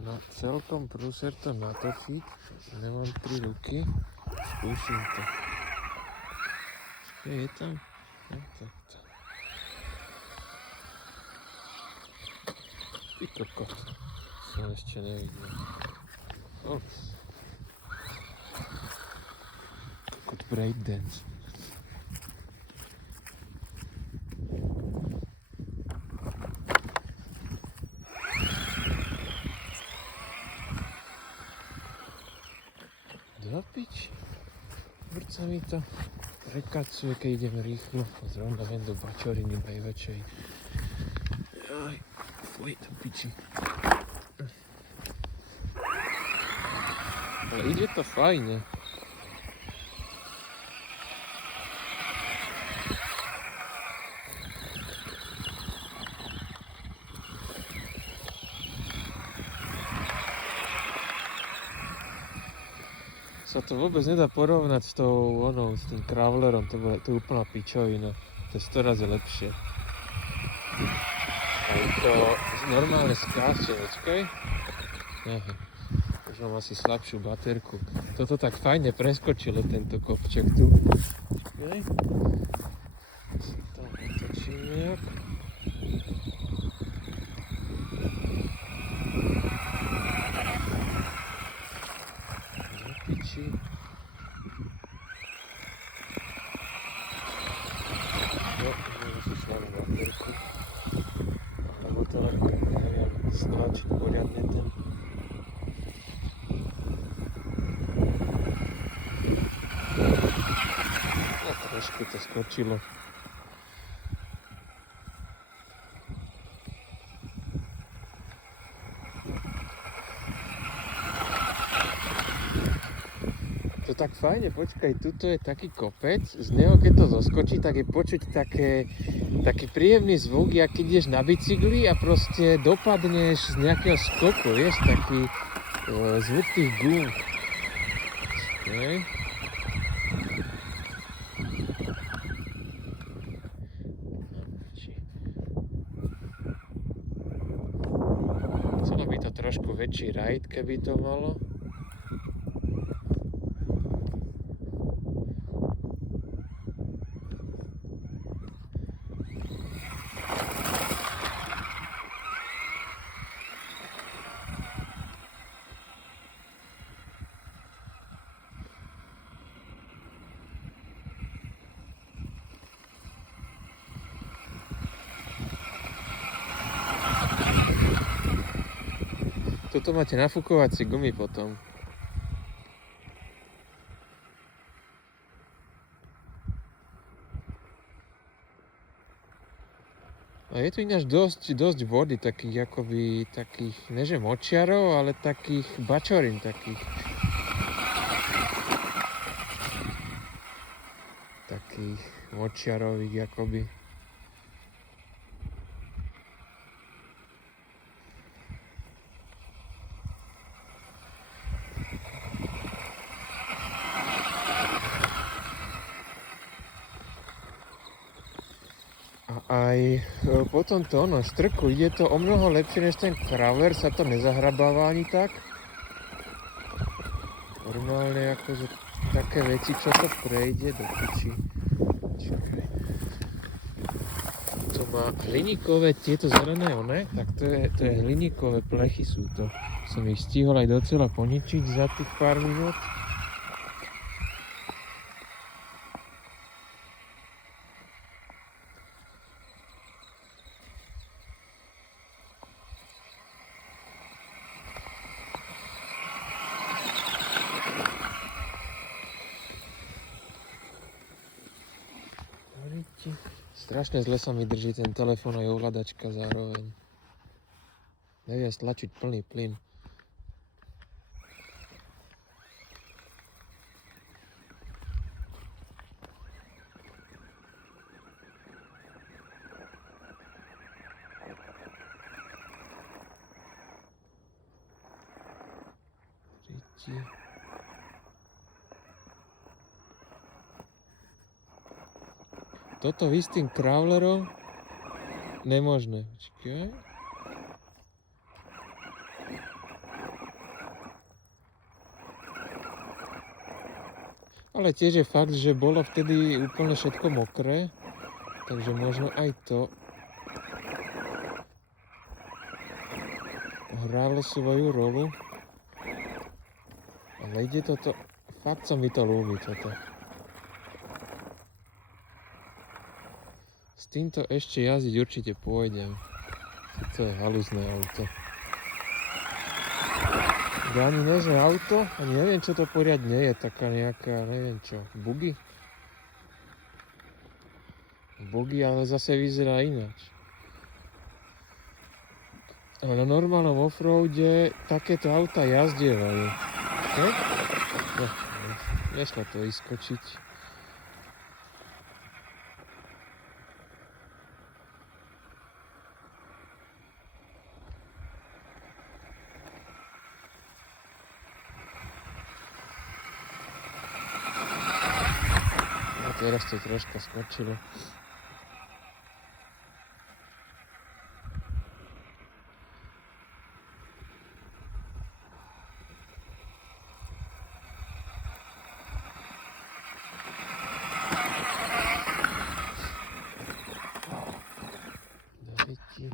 No celkom prúser to natočiť. Nemám 3 ruky. Skúsim to. Je tam? No takto. Ty kokot. Som ešte nevidel. Ups. Kokot breakdance. Do piči. Furt sa mi to prekacuje, keď idem rýchlo. Zrovna ven do bačoriny najväčšej. Aj, fuj, do piči. Ale ide to fajne. Sa to vôbec nedá porovnať s s tým Kravlerom, to je úplná pičovina. To je 100 razy lepšie. A je to normálne skáče, počkaj. Aha, už mám asi slabšiu baterku. Toto tak fajne preskočilo, tento kopček tu. Počkaj. Si tam otočím nejak. Piči. No, môžem si slávať baterku. Lebo telefón neviem stlačiť poriadne ten. No, trošku to skočilo. To tak fajne, počkaj, tuto je taký kopec, z neho keď to zoskočí, tak je počuť taký príjemný zvuk, jak keď ideš na bicykli a proste dopadneš z nejakého skoku, vieš, taký zvuk tých gum. Okay. Chcelo by to trošku väčší ride, keby to malo. Toto máte nafúkovacie gumy potom. A je tu ináč dosť vody, takých akoby, takých, neže močiarov, ale takých bačorín takých. Takých močiarových akoby. Aj po tomto štrku ide to o mnoho lepšie než ten Kravler, sa to nezahrabáva ani tak. Normálne akože také veci, čo to prejde do piči. Čakaj. To má hliníkové, tieto zelené tak to je hliníkové plechy sú to. Som ich stihol aj docela poničiť za tých pár minút. Strašne zle sa mi drží ten telefón aj ovládačka zároveň. Neviem stlačiť plný plyn. Toto s tým Kravlerom nemožné. Počkaj. Ale tiež je fakt, že bolo vtedy úplne všetko mokré, takže možno aj to hralo svoju rolu. Ale ide toto, fakt sa mi to ľúbi toto. S týmto ešte jazdiť určite pôjdem. To je halúzne auto. Ja ani nie, že auto, ani neviem, čo to poriadne je, taká nejaká, neviem čo, buggy? Buggy, ale zase vyzerá ináč. Ale na normálnom offroade takéto auta jazdievajú. Ne? No, nešlo to vyskočiť. Teraz to troška skočilo. Dajte.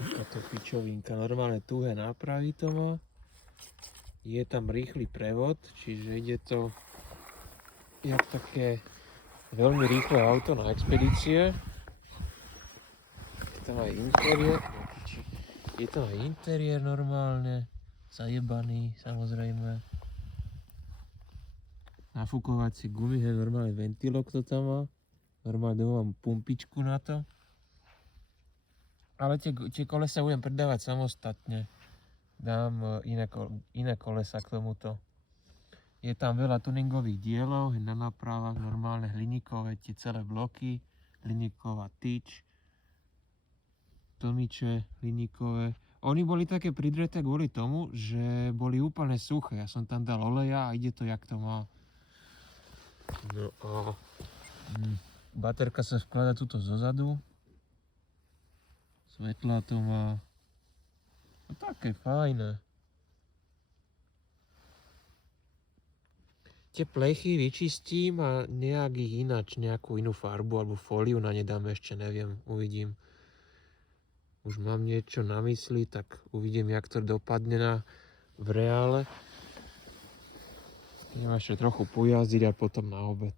Takáto pičovinka, normálne tuhé nápravy to má. Je tam rýchly prevod, čiže ide to jak také veľmi rýchle auto na expedície. Je tam aj interiér, je tam aj interiér normálne, zajebaný samozrejme. Nafúkovacie gumy, normálne ventilok to tam má. Normálne mám pumpičku na to. Ale tie kolesa budem predávať samostatne. Dám iné kolesa k tomuto. Je tam veľa tuningových dielov, na nápravách normálne hliníkové, tie celé bloky, hliníková tyč, tlmiče hliníkové. Oni boli také pridreté kvôli tomu, že boli úplne suché. Ja som tam dal oleja a ide to jak to má. No a baterka sa vkladá tuto zozadu. Svetlá to má. No také fajné. Tie plechy vyčistím a nejak ich ináč, nejakú inú farbu alebo fóliu na ne dám ešte, neviem, uvidím. Už mám niečo na mysli, tak uvidím, jak to dopadne v reále. Idem ešte trochu pojazdiť a potom na obed.